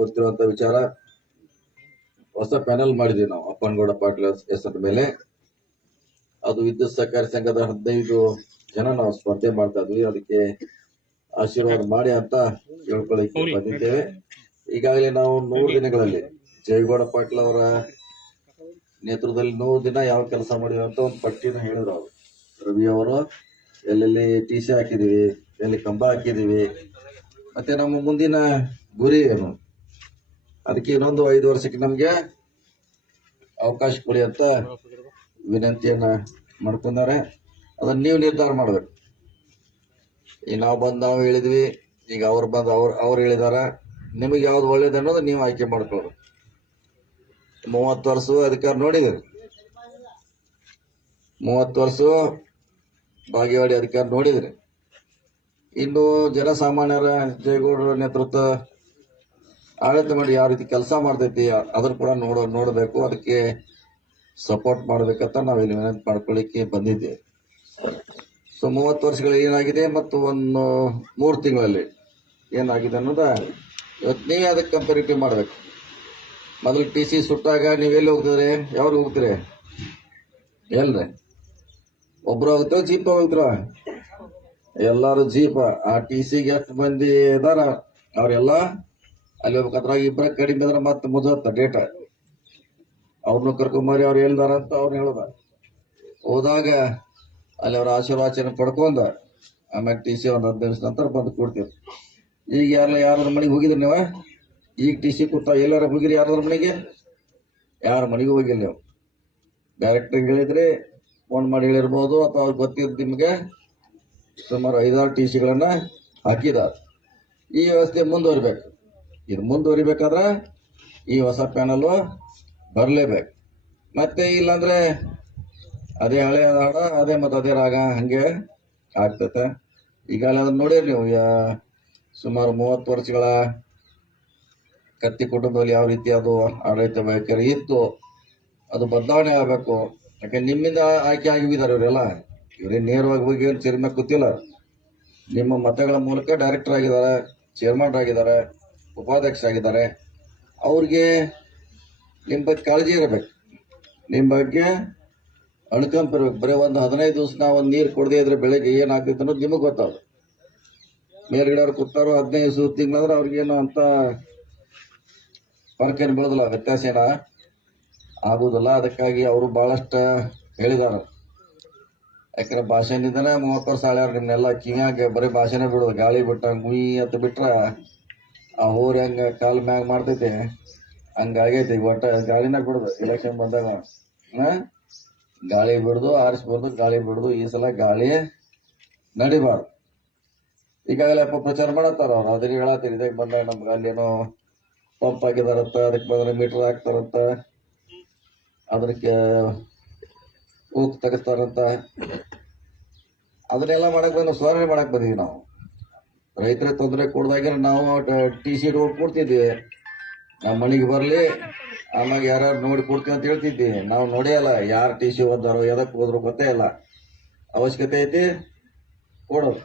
ಗೊತ್ತಿರುವಂತ ವಿಚಾರ. ಹೊಸ ಪ್ಯಾನಲ್ ಮಾಡಿದೀವಿ ನಾವು ಅಪ್ಪನಗೌಡ ಪಾಟೀಲ್ ಹೆಸರ ಮೇಲೆ. ಅದು ವಿದ್ಯುತ್ ಸಹಕಾರಿ ಸಂಘದ 15 ಜನ ನಾವು ಸ್ಪರ್ಧೆ ಮಾಡ್ತಾ ಇದ್ವಿ. ಅದಕ್ಕೆ ಆಶೀರ್ವಾದ ಮಾಡಿ ಅಂತ ಹೇಳ್ಕೊಳ್ಳಿಕ್ಕೆ ಬಂದಿದ್ದೇವೆ. ಈಗಾಗಲೇ ನಾವು 100 ದಿನಗಳಲ್ಲಿ ಜಯಗೌಡ ಪಾಟೀಲ್ ಅವರ ನೇತೃತ್ವದಲ್ಲಿ 100 ದಿನ ಯಾವ ಕೆಲಸ ಮಾಡಿದ್ವಿ ಅಂತ ಒಂದು ಪಟ್ಟಿನ ಹೇಳಿದ್ರು ಅವರು. ರವಿ ಅವರು ಎಲ್ಲೆಲ್ಲಿ ಟಿಸಿ ಹಾಕಿದೀವಿ, ಎಲ್ಲಿ ಕಂಬ ಹಾಕಿದೀವಿ, ಮತ್ತೆ ನಮ್ಮ ಮುಂದಿನ ಗುರಿ ಏನು, ಅದಕ್ಕೆ ಇನ್ನೊಂದು 5 ವರ್ಷಕ್ಕೆ ನಮ್ಗೆ ಅವಕಾಶ ಕೊಡಿ ಅಂತ ವಿನಂತಿಯನ್ನ ಮಾಡ್ಕೊಂಡಾರೆ. ಅದನ್ನ ನೀವು ನಿರ್ಧಾರ ಮಾಡ್ಬೇಕು. ಈಗ ನಾವು ಹೇಳಿದ್ವಿ, ಈಗ ಅವ್ರು ಹೇಳಿದಾರ. ನಿಮಗೆ ಯಾವ್ದು ಒಳ್ಳೇದು ಅನ್ನೋದು ನೀವು ಆಯ್ಕೆ ಮಾಡ್ಕೊಳ್ಳೋದು. 30 ವರ್ಷ ಅಧಿಕಾರ ನೋಡಿದ್ರಿ, 30 ವರ್ಷ ಬಾಗೇವಾಡಿ ಅಧಿಕಾರ ನೋಡಿದ್ರಿ. ಇನ್ನು ಜನಸಾಮಾನ್ಯರ ಜಯಗೌಡರ ನೇತೃತ್ವ ಆಡಳಿತ ಮಾಡಿ ಯಾವ ರೀತಿ ಕೆಲಸ ಮಾಡ್ತೈತಿ ಅದನ್ನ ಕೂಡ ನೋಡಬೇಕು. ಅದಕ್ಕೆ ಸಪೋರ್ಟ್ ಮಾಡ್ಬೇಕಂತ ನಾವಿಲ್ಲಿ ವಿನಂತಿ ಮಾಡ್ಕೊಳ್ಳಿಕ್ಕೆ ಬಂದಿದ್ದೇವೆ. ಸೊ 30 ವರ್ಷಗಳಲ್ಲಿ ಏನಾಗಿದೆ ಮತ್ತು ಒಂದು 3 ತಿಂಗಳಲ್ಲಿ ಏನಾಗಿದೆ ಅನ್ನೋದ ಇವತ್ತು ನೀವೇ ಅದಕ್ಕೆ ಕಂಪೇರಿಟಿವ್ ಮಾಡ್ಬೇಕು. ಮೊದಲು ಟಿಸಿ ಸುಟ್ಟಾಗ ನೀವೆಲ್ಲಿ ಹೋಗ್ತಿದ್ರಿ, ಯಾವ್ದು ಹೋಗ್ತೀರಿ? ಎಲ್ರಿ ಒಬ್ರು ಹೋಗ್ತಾರ, ಜೀಪ್ ಹೋಗ್ತಾರ? ಎಲ್ಲಾರು ಜೀಪ. ಆ ಟಿಸಿಗೆ ಎಷ್ಟು ಮಂದಿ ಇದಾರ ಅವ್ರೆಲ್ಲ ಅಲ್ಲಿ ಹೋಗ್ಬೇಕಂದ್ರ ಇಬ್ಬರ ಕಡಿಮೆ ಅಂದ್ರೆ ಮತ್ತೆ ಮುಗಿದ ಡೇಟ. ಅವ್ರನ್ನು ಕರ್ಕೊಂಬರಿ, ಅವ್ರು ಹೇಳಿದಾರ ಅಂತ ಅವ್ರನ್ನ ಹೇಳದ. ಹೋದಾಗ ಅಲ್ಲಿ ಅವ್ರ ಆಶೀರ್ವಾಚನೆ ಪಡ್ಕೊಂಡ ಆಮ್ಯಾಗ ಟಿಸಿ ಒಂದು 15 ನಿಮಿಷ ನಂತರ ಬಂದು ಕೊಡ್ತೀವಿ. ಈಗ ಯಾರ ಮನೆಗೆ ಹೋಗಿದ್ರಿ ನೀವ? ಈಗ ಟಿಸಿ ಕೊಡ್ತಾ ಎಲ್ಲಾರ ಹೋಗಿರಿ? ಯಾರ ಮನೆಗೆ? ಯಾರ ಮನೆಗೂ ಹೋಗಿಲ್ಲ ನೀವು. ಡೈರೆಕ್ಟ್ ಹೇಳಿದ್ರಿ, ಫೋನ್ ಮಾಡಿ ಹೇಳಿರ್ಬೋದು, ಅಥವಾ ಅವ್ರಿಗೆ ಗೊತ್ತಿದ್ದು ನಿಮ್ಗೆ ಸುಮಾರು 5-6 ಟಿಸಿಗಳನ್ನ ಹಾಕಿದಾರ. ಈ ವ್ಯವಸ್ಥೆ ಮುಂದುವರಿಬೇಕು. ಇದು ಮುಂದುವರಿಬೇಕಾದ್ರ ಈ ಹೊಸ ಪ್ಯಾನಲ್ ಬರಲೇಬೇಕು. ಮತ್ತೆ ಇಲ್ಲಾಂದ್ರೆ ಅದೇ ಹಳೆ ಹಾಡ, ಅದೇ ಮತ್ತೆ ಅದೇ ರಾಗ ಹಂಗೆ ಆಗ್ತತೆ. ಈಗಾಗಲೇ ಅದನ್ನ ನೋಡಿರಿ ನೀವು. ಸುಮಾರು 30 ವರ್ಷಗಳ ಕತ್ತಿ ಕುಟುಂಬದಲ್ಲಿ ಯಾವ ರೀತಿ ಅದು ಆಡಳಿತ ವೈಖರಿ ಇತ್ತು, ಅದು ಬದಲಾವಣೆ ಆಗಬೇಕು. ಯಾಕೆ ನಿಮ್ಮಿಂದ ಆಯ್ಕೆ ಆಗಿದ್ದಾರೆ ಇವರೆಲ್ಲ. ಇವರೇ ನೇರವಾಗಿ ಹೋಗಿ ಚೇರ್ಮನ್ ಕೂತಿಲ್ಲ. ನಿಮ್ಮ ಮತಗಳ ಮೂಲಕ ಡೈರೆಕ್ಟರ್ ಆಗಿದ್ದಾರೆ, ಚೇರ್ಮನ್ ಆಗಿದ್ದಾರೆ, ಉಪಾಧ್ಯಕ್ಷ ಆಗಿದ್ದಾರೆ. ಅವ್ರಿಗೆ ನಿಮ್ಮ ಬಗ್ಗೆ ಕಾಳಜಿ ಇರಬೇಕು, ನಿಮ್ಮ ಬಗ್ಗೆ ಅಣ್ಕಂಪ್ ಇರ್ಬೇಕು. ಬರೀ ಒಂದು 15 ದಿವಸ ನಾವು ಒಂದು ನೀರು ಕೊಡದೇ ಇದ್ರೆ ಬೆಳಗ್ಗೆ ಏನಾಗ್ತೈತೆ ಅನ್ನೋದು ನಿಮಗೆ ಗೊತ್ತಾಗ. ಮೇಲ್ಗಡೆ ಅವ್ರು ಕೂತಾರೋ 15 ದಿವಸ ತಿಂಗಳಂದ್ರೆ ಅವ್ರಿಗೇನು ಅಂತ ಫರ್ಕ್ ಏನು ಬೀಳೋದಿಲ್ಲ, ವ್ಯತ್ಯಾಸ ಏನ ಆಗುದಿಲ್ಲ. ಅದಕ್ಕಾಗಿ ಅವರು ಬಹಳಷ್ಟು ಹೇಳಿದಾರ. ಯಾಕಂದ್ರೆ ಭಾಷೆನಿಂದನೇ 30 ವರ್ಷ ಆಳ್ಯಾರ. ನಿಮ್ನೆಲ್ಲ ಕಿಂಗಾಗ ಬರೀ ಭಾಷೆನೇ ಬಿಡೋದು. ಗಾಳಿ ಬಿಟ್ಟ ಗುಯಿ ಅಂತ ಬಿಟ್ರ ಆ ಊರ್ ಹೆಂಗ ಕಾಲ್ ಮ್ಯಾಗ ಮಾಡ್ತೈತಿ ಹಂಗಾಗೈತಿ. ಒಟ್ಟ ಗಾಳಿನ ಬಿಡುದು. ಎಲೆಕ್ಷನ್ ಬಂದಾಗ ಗಾಳಿ ಬಿಡುದು, ಆರಿಸ್ಬಾರ್ದು, ಗಾಳಿ ಬಿಡುದು. ಈ ಸಲ ಗಾಳಿ ನಡಿಬಾರ್ದು. ಈಗಾಗಲೇ ಪ್ರಚಾರ ಮಾಡತ್ತಾರ ಅವ್ರು. ಅದನ್ನ ಹೇಳತ್ತೀರಿ, ಇದಕ್ಕೆ ಬಂದಾಗ ನಮ್ಗೆ ಅಲ್ಲೇನೋ ಪಂಪ್ ಹಾಕಿದಾರಂತ, ಅದಕ್ಕೆ ಬಂದ್ರೆ ಮೀಟರ್ ಹಾಕ್ತಾರಂತ, ಅದಕ್ಕೆ ಊಕ್ ತೆಗಿಸ್ತಾರಂತ. ಅದನ್ನೆಲ್ಲ ಮಾಡಕ್ ಬಂದು ಸುಧಾರಣೆ ಮಾಡಕ್ ಬಂದೀವಿ ನಾವು. ರೈತರ ತೊಂದರೆ ಕೊಡ್ದಾಗ ನಾವು ಟಿಸಿ ಕೊಡ್ತಿದ್ವಿ. ನಮ್ಮ ಮನೆಗೆ ಬರ್ಲಿ, ಆಮ್ಯಾಗ ಯಾರು ನೋಡಿ ಕೊಡ್ತೀವಿ ಅಂತ ಹೇಳ್ತಿದ್ವಿ. ನಾವು ನೋಡಿಯಲ್ಲ ಯಾರು ಟಿಸಿ ಓದಾರೋ, ಎದಕ್ ಹೋದ್ರು ಗೊತ್ತೇ ಇಲ್ಲ. ಅವಶ್ಯಕತೆ ಐತಿ ಕೊಡೋದು.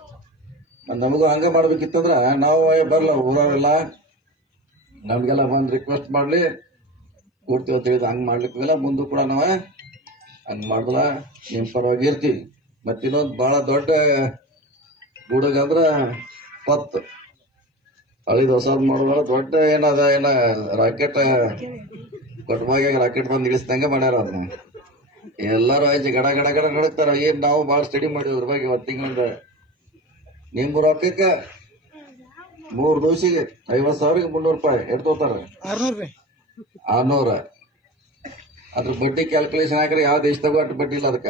ನಮಗೂ ಹಂಗ ಮಾಡ್ಬೇಕಿತ್ತಂದ್ರ ನಾವು ಬರಲ್ಲ, ಊರವೆಲ್ಲ ನಮ್ಗೆಲ್ಲ ಬಂದು ರಿಕ್ವೆಸ್ಟ್ ಮಾಡ್ಲಿ ಕೊಡ್ತೀವಿ ಅಂತ ಹೇಳಿದ್. ಹಂಗ್ ಮಾಡ್ಲಿಕ್ಕಿಲ್ಲ. ಮುಂದೂ ಕೂಡ ನಾವು ಹಂಗ್ ಮಾಡಿದ್ರ ನಿಮ್ ಪರವಾಗಿ ಇರ್ತೀವಿ. ಮತ್ತಿನ್ನೊಂದು ಬಹಳ ದೊಡ್ಡ ಗೂಡಗ ಅಂದ್ರ ಪತ್ ಹಳಿದ ಹೊಸದ್ ಮಾಡೋದ್ರ ದೊಡ್ಡ ಏನದ ರಾಕೆಟ್ ಕೊಟ್ಟಮಾಗ ರಾಕೆಟ್ ಬಂದು ಇಳಿಸ್ದಂಗೆ ಮಾಡ್ಯಾರ. ಅದನ್ನ ಎಲ್ಲಾರು ಆಯ್ತು ಗಡ ಗಡ ಗಡ ನಡಕ್ತಾರ. ಏನ್ ನಾವು ಬಾಳ ಸ್ಟಡಿ ಮಾಡಿದ್ವಿ ಅದ್ರ ಬಗ್ಗೆ. 1 ತಿಂಗಳಿಂದ ನಿಮ್ ರೊಕ್ಕಕ್ಕ 3 ದಿವಸಿಗೆ 50,000ಗೆ 300 ರೂಪಾಯಿ ಎಷ್ಟು ತಗೋತಾರ? 600. ಅದ್ರ ಬಡ್ಡಿ ಕ್ಯಾಲ್ಕುಲೇಷನ್ ಹಾಕ್ರೆ ಯಾವ ದೇಶದಾಗೂ ಅಷ್ಟು ಬಡ್ಡಿ ಇಲ್ಲ ಅದಕ್ಕ.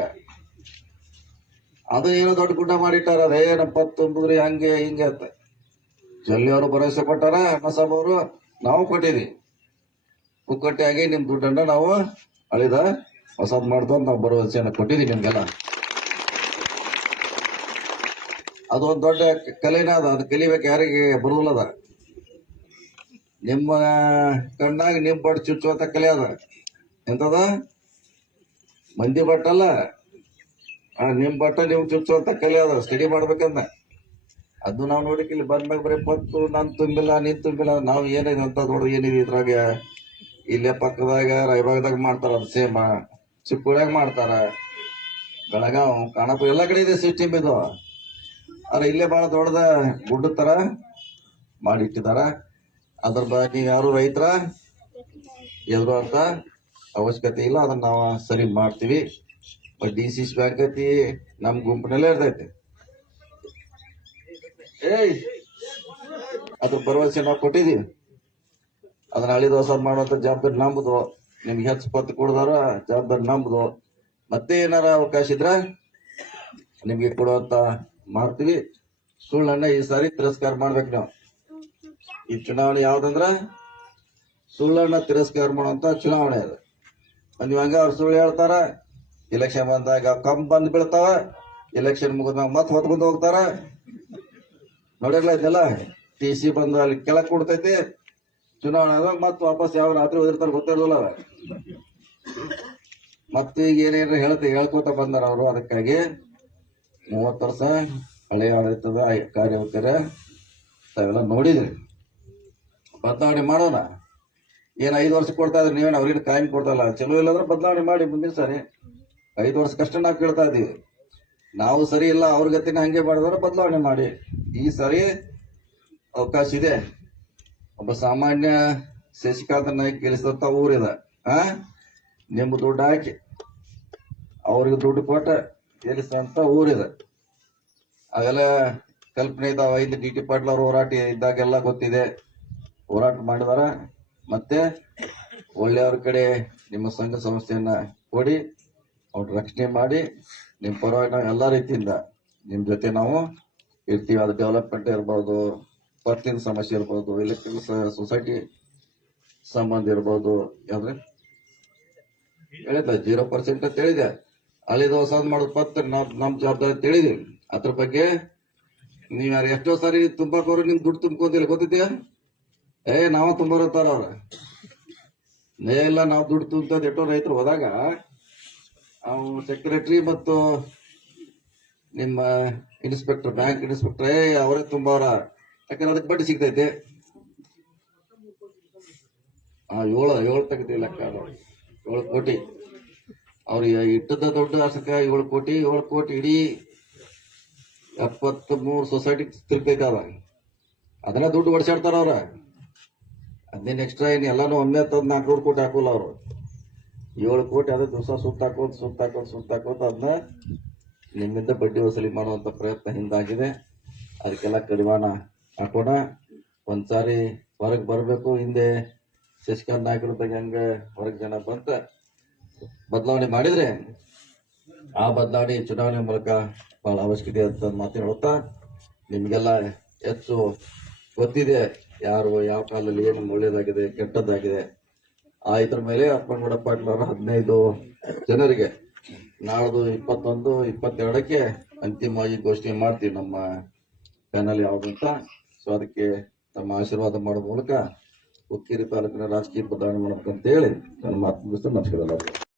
ಅದು ಏನೋ ದೊಡ್ಡ ಗುಡ್ಡ ಮಾಡಿಟ್ಟಾರ. ಅದೇ ನಮ್ಮ ಪತ್ತೊಂಬದ್ರಿ ಹಂಗೆ ಹಿಂಗೆ ಅಂತ ಜಲ್ಲಿ ಅವರು ಭರವಸೆ ಕೊಟ್ಟಾರ. ಅಣ್ಣಸಾಬ್ ಅವರು ನಾವು ಕೊಟ್ಟಿದ್ವಿ. ಪುಕ್ಕಟ್ಟೆಯಾಗಿ ನಿಮ್ ದುಡ್ಡನ್ನ ನಾವು ಅಳಿದ ಹೊಸದ್ ಮಾಡ್ತಂತ ನಾವು ಭರವಸೆಯನ್ನ ಕೊಟ್ಟಿದ್ವಿ ನಿಮ್ಗೆಲ್ಲ. ಅದೊಂದು ದೊಡ್ಡ ಕಲೆನ ಅದ. ಅದು ಕಲಿಬೇಕು, ಯಾರಿಗೆ ಬರುದಿಲ್ಲದ. ನಿಮ್ಮ ಕಣ್ಣಾಗ ನಿಮ್ ಬಟ್ ಚುಚ್ಚುವಂತ ಕಲೆ ಅದ. ಎಂತದ? ಮಂದಿ ಬಟ್ಟಲ್ಲ, ನಿಮ್ ಬಟ್ಟ ನೀವು ಚುಚ್ಚುವಂತ ಕಲೆ ಅದ. ಸ್ಟಡಿ ಮಾಡ್ಬೇಕಂದ ಅದು ನಾವು ನೋಡಿಕ್ ಇಲ್ಲಿ ಬಂದ್ಮ್ಯಾಗ ಬರೀ ಪತ್ತು ನಾನ್ ತುಂಬಿಲ್ಲ ನೀನ್ ತುಂಬಿಲ್ಲ. ನಾವು ಏನಿದೆ ಅಂತ ದೊಡ್ಡ ಏನಿದೆ ಇದ್ರಾಗ. ಇಲ್ಲೇ ಪಕ್ಕದಾಗ ರಾಯಬಾಗದಾಗ ಮಾಡ್ತಾರ, ಅದು ಸೇಮ ಚಿಕ್ಕೋಳ್ಯಾಗ ಮಾಡ್ತಾರ, ಬೆಳಗಾವ್ ಖಾನಾಪುರ ಎಲ್ಲಾ ಕಡೆ ಇದೆ ಸಿಸ್ಟಮ್ ಇದು. ಆದ್ರೆ ಇಲ್ಲೇ ಬಹಳ ದೊಡ್ಡದ ಗುಡ್ಡ ತರ ಮಾಡಿಟ್ಟಿದಾರ. ಅದ್ರ ಬಗ್ಗೆ ಯಾರು ರೈತರ ಎದುರು ಅಂತ ಅವಶ್ಯಕತೆ ಇಲ್ಲ. ಅದನ್ನ ನಾವು ಸರಿ ಮಾಡ್ತೀವಿ. DCC ಬ್ಯಾಂಕ್ ಐತಿ ನಮ್ ಗುಂಪಿನಲ್ಲೇ ಇರ್ತೈತಿ. ಅದ್ರ ಭರವಸೆ ನಾವು ಕೊಟ್ಟಿದೀವಿ. ಅದನ್ನ ಹಳಿದ ಹೊಸ ಮಾಡುವಂತ ಜವಾಬ್ದಾರಿ ನಮ್ದು. ನಿಮ್ಗೆ ಹೆಚ್ಚು ಪತ್ತು ಕೊಡದಾರ ಜವಾಬ್ದಾರಿ ನಮ್ದು. ಮತ್ತೆ ಏನಾರ ಅವಕಾಶ ಇದ್ರ ನಿಮ್ಗೆ ಕೊಡುವಂತ ಮಾಡ್ತೀವಿ. ಸುಳ್ಳನ್ನ ಈ ಸಾರಿ ತಿರಸ್ಕಾರ ಮಾಡ್ಬೇಕು ನಾವು. ಈ ಚುನಾವಣೆ ಯಾವ್ದಂದ್ರ ಸುಳ್ಳನ್ನ ತಿರಸ್ಕಾರ ಮಾಡುವಂತ ಚುನಾವಣೆ ಅದು. ನೀವ್ ಹಂಗ ಅವ್ರು ಸುಳ್ಳು ಹೇಳ್ತಾರ, ಎಲೆಕ್ಷನ್ ಬಂದಾಗ ಕಂಪ್ ಬಂದ್ ಬೀಳ್ತಾವ, ಎಲೆಕ್ಷನ್ ಮುಗಿದಾಗ ಮತ್ ಹೊತ್ಕೊಂಡ್ ಹೋಗ್ತಾರ. ನೋಡಿರ್ಲ ಇದೆಲ್ಲ TC ಬಂದ ಅಲ್ಲಿ ಕೆಳಕ್ ಕೊಡ್ತೈತಿ, ಚುನಾವಣೆ ಮತ್ ವಾಪಸ್ ಯಾವ ರಾತ್ರಿ ಓದಿರ್ತಾರ ಗೊತ್ತಿರಲಿಲ್ಲ. ಮತ್ತೆ ಈಗ ಏನೇನು ಹೇಳ್ಕೋತ ಬಂದಾರ ಅವರು. ಅದಕ್ಕಾಗಿ 30 ವರ್ಷ ಹಳೆಯ ಆಡಳಿತದ ಕಾರ್ಯವೈಖರ ತಾವೆಲ್ಲ ನೋಡಿದ್ರಿ. ಬದಲಾವಣೆ ಮಾಡೋಣ. ಏನ್ 5 ವರ್ಷ ಕೊಡ್ತಾ ಇದ್ರಿ ನೀವೇನು ಅವ್ರಿಗೆ ಕಾಯಂ ಕೊಡ್ತಾ ಇಲ್ಲ. ಚಲೋ ಇಲ್ಲಂದ್ರೆ ಬದಲಾವಣೆ ಮಾಡಿ ಮುಂದಿನ ಸಾರಿ. 5 ವರ್ಷಕ್ಕಷ್ಟೇ ನಾವು ಕೇಳ್ತಾ ಇದೀವಿ. ನಾವು ಸರಿ ಇಲ್ಲ ಅವ್ರ ಗತಿನ ಹಂಗೆ ಮಾಡಿದ್ರೆ ಬದಲಾವಣೆ ಮಾಡಿ. ಈ ಸಾರಿ ಅವಕಾಶ ಇದೆ. ಒಬ್ಬ ಸಾಮಾನ್ಯ ಶಶಿಕಾಂತ್ ನಾಯ್ಕ ಗೆಲ್ಲಿಸಿದಂತ ಊರಿದೆ. ನಿಮ್ಮ ದುಡ್ಡು ಹಾಕಿ ಅವ್ರಿಗೆ ದುಡ್ಡು ಕೊಟ್ಟ ಗೆಲ್ಲಿಸಿದಂತ ಊರಿದೆ. ಅವೆಲ್ಲ ಕಲ್ಪನೆ ಇದಾವ. ಇಲ್ಲಿ DT ಪಾಟೀಲ್ ಅವ್ರ ಹೋರಾಟ ಇದ್ದಾಗೆಲ್ಲ ಗೊತ್ತಿದೆ, ಹೋರಾಟ ಮಾಡಿದಾರ. ಮತ್ತೆ ಒಳ್ಳೆಯವ್ರ ಕಡೆ ನಿಮ್ಮ ಸಂಘ ಸಂಸ್ಥೆಯನ್ನ ಕೊಡಿ, ಅವ್ರ ರಕ್ಷಣೆ ಮಾಡಿ. ನಿಮ್ ಪರವಾಗಿ ನಾವು ಎಲ್ಲಾ ರೀತಿಯಿಂದ ನಿಮ್ ಜೊತೆ ನಾವು ಇರ್ತೀವಿ. ಅದು ಡೆವಲಪ್ಮೆಂಟ್ ಇರ್ಬೋದು, ಪರ್ತಿನ ಸಮಸ್ಯೆ ಇರ್ಬೋದು, ಎಲೆಕ್ಟ್ರಿಕ್ ಸೊಸೈಟಿ ಸಂಬಂಧ ಇರ್ಬೋದು. ಯಾವ್ದ್ರೆ ಹೇಳಿದ 0% ಅಂತ ಹೇಳಿದೆ. ಹಳಿದ ಹೊಸ ಮಾಡೋದು ಪತ್ರ ನಮ್ ಜವಾಬ್ದಾರಿ ಅಂತ ಹೇಳಿದೀವಿ. ಅದ್ರ ಬಗ್ಗೆ ನೀವ್ ಯಾರು ಎಷ್ಟೋ ಸಾರಿ ತುಂಬಾಕೋರು ನಿಮ್ ದುಡ್ಡು ತುಂಬ್ಕೋದಿಲ್ಲ ಗೊತ್ತಿದ್ಯಾ? ನಾವ ತುಂಬಾರತ್ತಾರ ಅವ್ರ ಇಲ್ಲ ನಾವ್ ದುಡ್ಡು ತುಂಬದ ಎಷ್ಟೋ ರೈತರು ಹೋದಾಗ ಸೆಕ್ರೆಟರಿ ಮತ್ತು ನಿಮ್ಮ ಇನ್ಸ್ಪೆಕ್ಟರ್, ಬ್ಯಾಂಕ್ ಇನ್ಸ್ಪೆಕ್ಟರ್ ಅವರೇ ತುಂಬಾರ. ಯಾಕಂದ್ರೆ ಅದಕ್ಕೆ ಬಡ್ಡಿ ಸಿಗ್ತೈತೆ. 7 ತೆಗೆದಿ ಲೆಕ್ಕ, 7 ಕೋಟಿ ಅವ್ರಿಗೆ ಇಟ್ಟದ ದೊಡ್ಡ ಅಸಕ. 7 ಕೋಟಿ ಇಡೀ 73 ಸೊಸೈಟಿ ತಿಳ್ಕೈತಾವ. ಅದನ್ನ ದುಡ್ಡು ಓಡಿಸಾಡ್ತಾರ ಅವ್ರ. ಅದೇನ್ ಎಕ್ಸ್ಟ್ರಾ ಏನ್ ಎಲ್ಲಾನು ಒಮ್ಮೆ ತಂದ್ 400 ಕೋಟಿ ಹಾಕೋಲ್ಲ ಅವ್ರು. 7 ಕೋಟಿ ಅದೇ ದಿವಸ ಸುತ್ತಾಕೋತ ಅದನ್ನ ನಿಮ್ಮಿಂದ ಬಡ್ಡಿ ವಸೂಲಿ ಮಾಡುವಂತ ಪ್ರಯತ್ನ ಹಿಂದಾಗಿದೆ. ಅದಕ್ಕೆಲ್ಲ ಕಡಿವಾಣ ಹಾಕೋಣ. ಒಂದ್ಸಾರಿ ಹೊರಗೆ ಬರಬೇಕು. ಹಿಂದೆ ಶಶಿಕಾಂತ್ ನಾಯಕರ ಬಗ್ಗೆ ಹಂಗ ಹೊರಗೆ ಜನ ಬಂತ ಬದಲಾವಣೆ ಮಾಡಿದ್ರೆ ಆ ಬದಲಾವಣೆ ಚುನಾವಣೆ ಮೂಲಕ ಬಹಳ ಅವಶ್ಯಕತೆ ಅಂತ ಮಾತಿನ ಹೇಳ್ತಾ, ನಿಮ್ಗೆಲ್ಲ ಹೆಚ್ಚು ಗೊತ್ತಿದೆ ಯಾರು ಯಾವ ಕಾಲದಲ್ಲಿ ಏನು ಒಳ್ಳೇದಾಗಿದೆ ಕೆಟ್ಟದ್ದಾಗಿದೆ. ಇದ್ರ ಮೇಲೆ ಅಪ್ಪನಗೌಡ ಪಾಟೀಲ್ ಅವರ 15 ಜನರಿಗೆ ನಾಳ್ದು 21, 22ಕ್ಕೆ ಅಂತಿಮವಾಗಿ ಘೋಷಣೆ ಮಾಡ್ತೀವಿ ನಮ್ಮ ಪ್ಯಾನಲ್ ಯಾವ್ದಂತ. ಸೊ ಅದಕ್ಕೆ ತಮ್ಮ ಆಶೀರ್ವಾದ ಮಾಡೋ ಮೂಲಕ ಹುಕ್ಕೇರಿ ತಾಲೂಕಿನ ರಾಜಕೀಯ ಬದಲಾವಣೆ ಮಾಡ್ಬೇಕಂತ ಹೇಳಿ ನನ್ನ ಮಾತು ಮುಗಿಸ್ತಾ ನಮಸ್ಕಾರ.